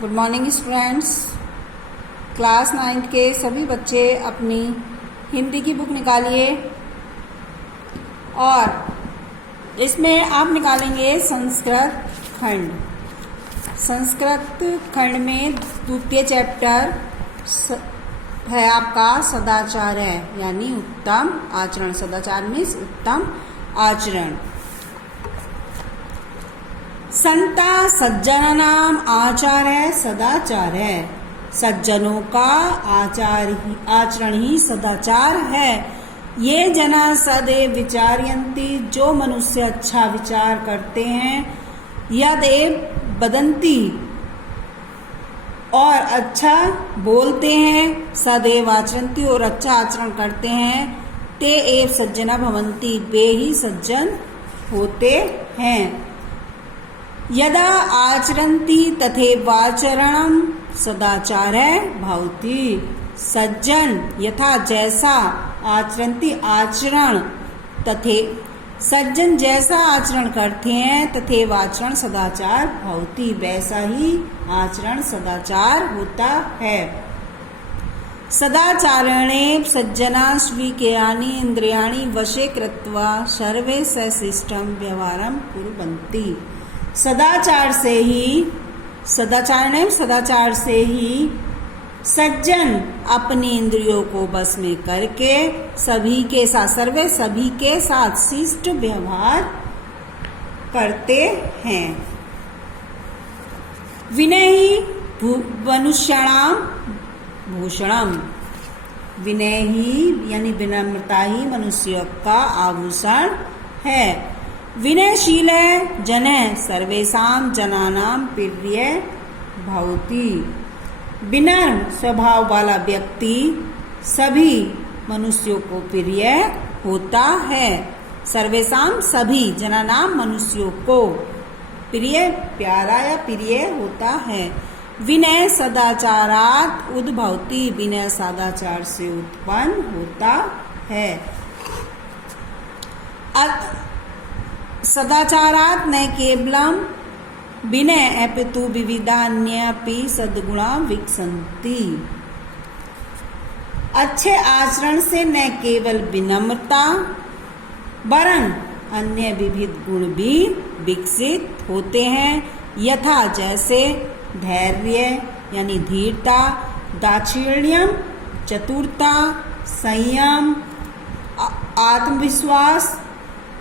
Good morning students. Class 9 के सभी बच्चे अपनी हिंदी की बुक निकालिए और इसमें आप निकालेंगे संस्कृत खंड। संस्कृत खंड में द्वितीय चैप्टर है आपका सदाचार है, यानी उत्तम आचरण। सदाचार मीन्स उत्तम आचरण। संता सज्जनानाम आचार है सदाचार है। सज्जनों का आचरण ही सदाचार है। ये जना सदैव विचारयन्ति, जो मनुष्य अच्छा विचार करते हैं, यदेव वदन्ति और अच्छा बोलते हैं, सदैव आचरन्ति और अच्छा आचरण करते हैं, ते एव सज्जना भवन्ति, वे ही सज्जन होते हैं। यदा आचरन्ति तथैवाचरणं सदाचार भवति। सज्जन यथा जैसा आचरन्ति आचरण तथे सज्जन जैसा आचरण करते हैं, तथैव आचरण सदाचार भवति, वैसा ही आचरण सदाचार होता है। सदाचारणे सज्जना स्वीक्रियाणि इंद्रियाणि वशे कृत्वा सर्वे सशिष्टं व्यवहारं कुर्वन्ति। सदाचार से ही सज्जन अपनी इंद्रियों को बस में करके सभी के साथ शिष्ट व्यवहार करते हैं। विनय ही मनुष्याणाम भूषणम। विनय ही यानी विनम्रता ही मनुष्य का आभूषण है। विनयशील जन सर्वेषां जनानां प्रिय भवति। विनम्र स्वभाव वाला व्यक्ति सभी मनुष्यों को प्रिय होता है। सर्वेषां सभी जनानां मनुष्यों को प्रिय प्यारा या प्रिय होता है। विनय सदाचारात् उद्भवति। विनय सदाचार से उत्पन्न होता है। सदाचारात् न केवलम विनय अपितु विविधान्यपि सद्गुणा विकसन्ति। अच्छे आचरण से न केवल विनम्रता वरन अन्य विविध गुण भी विकसित होते हैं। यथा जैसे धैर्य यानी धीरता, दाक्षिण्यम चतुरता, संयम, आत्मविश्वास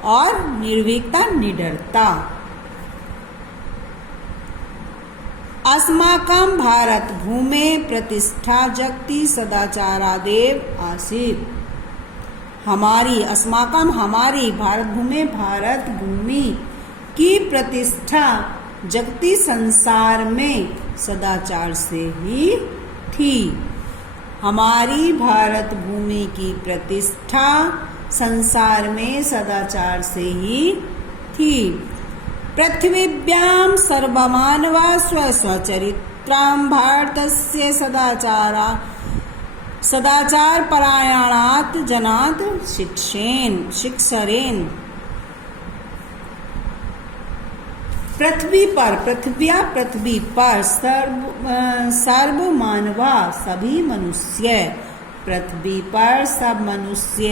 और निर्भीकता निडरता। अस्माकं भारत भूमे प्रतिष्ठा जगति सदाचारादेव आसीत्। हमारी भारत भूमि की प्रतिष्ठा जगती संसार में सदाचार से ही थी। हमारी भारत भूमि की प्रतिष्ठा संसार में सदाचार से ही थी। पृथिव्यां सर्वमानवा स्वस्वचरित्रां भारतस्य सदाचार परायणात् जनात् शिक्षरेन्। पृथ्वी पर सर्व मानवा सभी मनुष्य, पृथ्वी पर सब मनुष्य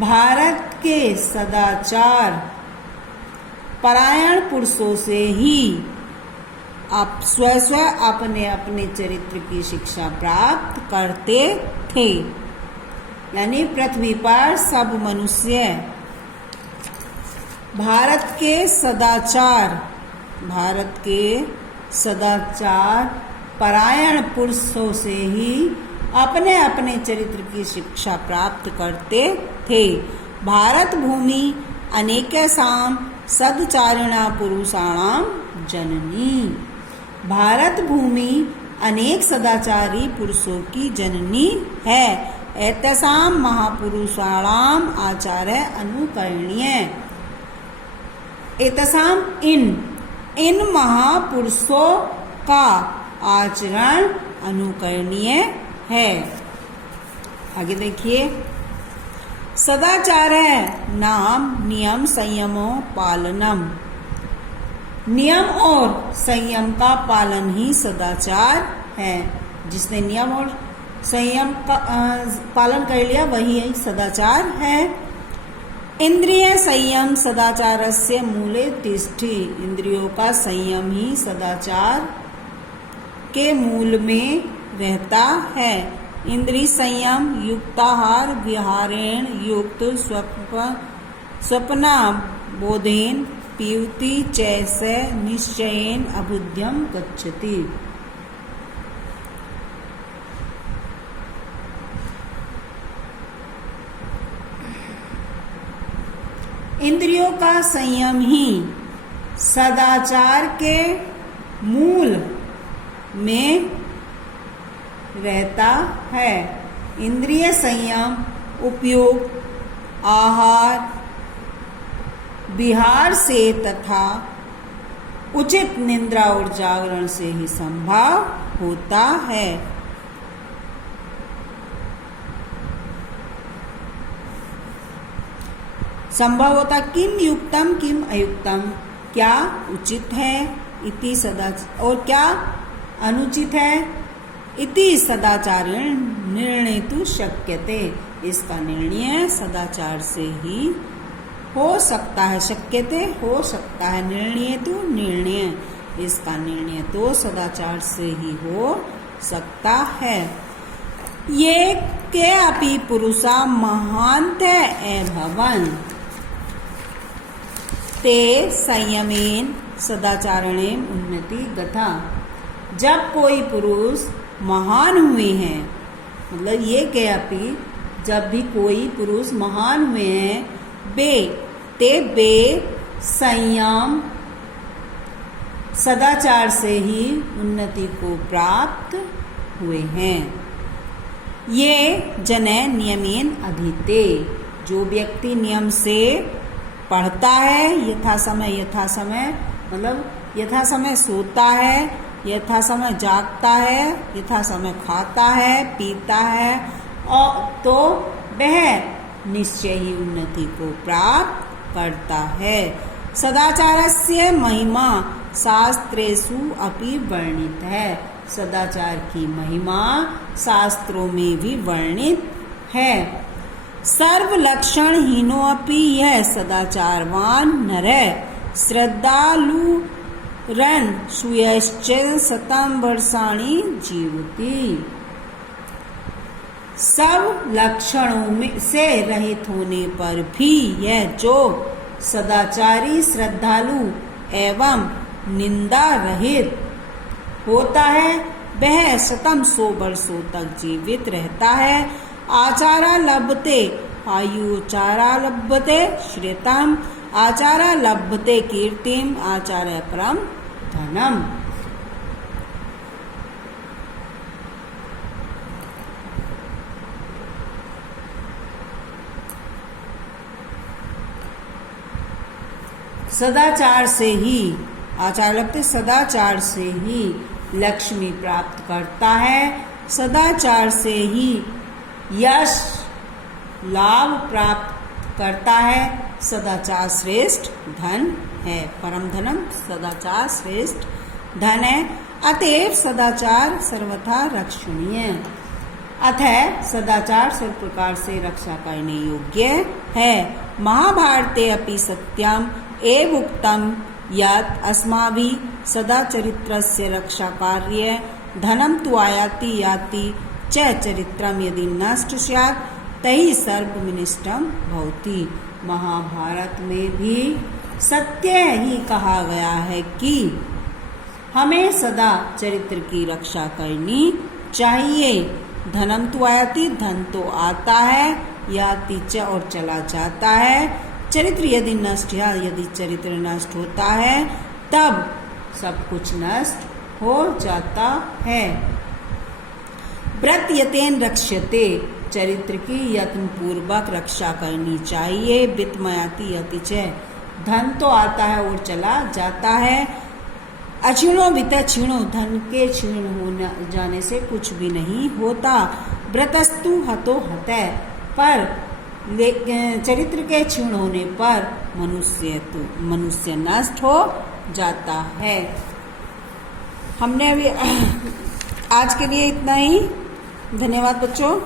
भारत के सदाचार परायण पुरुषों से ही आप स्व अपने चरित्र की शिक्षा प्राप्त करते थे। यानी पृथ्वी पर सब मनुष्य भारत के सदाचार परायण पुरुषों से ही अपने चरित्र की शिक्षा प्राप्त करते थे। भारत भूमि अनेकेषां सदाचारिणा पुरुषाणां जननी। भारत भूमि अनेक सदाचारी पुरुषों की जननी है। एतेषां महापुरुषाणां आचार्य अनुकरणीय। एतेषां इन महापुरुषों का आचरण अनुकरणीय है। आगे देखिए, सदाचार है नाम नियम संयमो पालनम। नियम और संयम का पालन ही सदाचार है। जिसने नियम और संयम का पालन कर लिया वही सदाचार है। इंद्रिय संयम सदाचारस्य मूले तिष्ठति। इंद्रियों का संयम ही सदाचार के मूल में रहता है। इंद्रिय संयम युक्ताहार विहारेण युक्त स्वप्ना बोधेन पीवति चैसे निश्चयेन अबुध्यम गच्छति। इंद्रियों का संयम ही सदाचार के मूल में रहता है। इंद्रिय संयम उपयोग आहार विहार से तथा उचित निद्रा और जागरण से ही संभव होता है। संभव होता किम युक्तम किम अयुक्तम, क्या उचित है इति सदाचार और क्या अनुचित है इति सदाचारेण निर्णेतु शक्यते। इसका निर्णय सदाचार से ही हो सकता है। शक्यते हो सकता है, निर्णय तो निर्णय, इसका निर्णय तो सदाचार से ही हो सकता है। ये के अपि पुरुषा महांत भवन ते संयमेन सदाचारणेन उन्नति गथा। जब कोई पुरुष महान हुए हैं, मतलब ये के अपि जब भी कोई पुरुष महान हुए हैं, बे संयम सदाचार से ही उन्नति को प्राप्त हुए हैं। ये जने नियमेन अधीते। जो व्यक्ति नियम से पढ़ता है, यथा समय मतलब यथा समय सोता है, यथा समय जागता है, यथा समय खाता है पीता है, और तो वह निश्चय ही उन्नति को प्राप्त करता है। सदाचारस्य महिमा शास्त्रेषु अपि वर्णित है। सदाचार की महिमा शास्त्रों में भी वर्णित है। सर्व लक्षण हीनो अपि यह सदाचारवान नरः श्रद्धालु रन सुयश्च शतं वर्षाणि जीवति। सब लक्षणों में से रहित होने पर भी यह जो सदाचारी श्रद्धालु एवं निंदा रहित होता है, वह 100 वर्षों तक जीवित रहता है। आचारा लभते आयुचारा लभते श्रेतम आचारा लभते कीर्तिम आचार्य परम धनम। सदाचार से ही आचार लगते सदाचार से ही लक्ष्मी प्राप्त करता है। सदाचार से ही यश लाभ प्राप्त करता है। सदाचार श्रेष्ठ धन है। परम धनम सदाचार श्रेष्ठ धन है। अतएव सदाचार सर्वथा रक्षणीय। अतः सदाचार सर्व प्रकार से रक्षा करने योग्य है। महाभारते अपि सत्यम एव उक्तम यत् अस्माभिः सदाचरित्रस्य रक्षा कार्ये धनम तु आयाति याति च चरित्रम यदि नष्ट स्यात् तहि सर्वविनष्टम भवति। महाभारत में भी सत्य ही कहा गया है कि हमें सदा चरित्र की रक्षा करनी चाहिए। धनम तो आयाति, धन तो आता है, याति च और चला जाता है। चरित्र यदि नष्ट या यदि चरित्र नष्ट होता है तब सब कुछ नष्ट हो जाता है। व्रत यतेन रक्ष्यते, चरित्र की यत्न पूर्वक रक्षा करनी चाहिए। वित्तमयाति यति च, धन तो आता है और चला जाता है। अक्षीणो वित्त क्षीणो, धन के क्षीण होने जाने से कुछ भी नहीं होता। व्रतस्तु हतो हतः, पर चरित्र के क्षीण होने पर मनुष्य नष्ट हो जाता है। हमने अभी आज के लिए इतना ही। धन्यवाद बच्चों।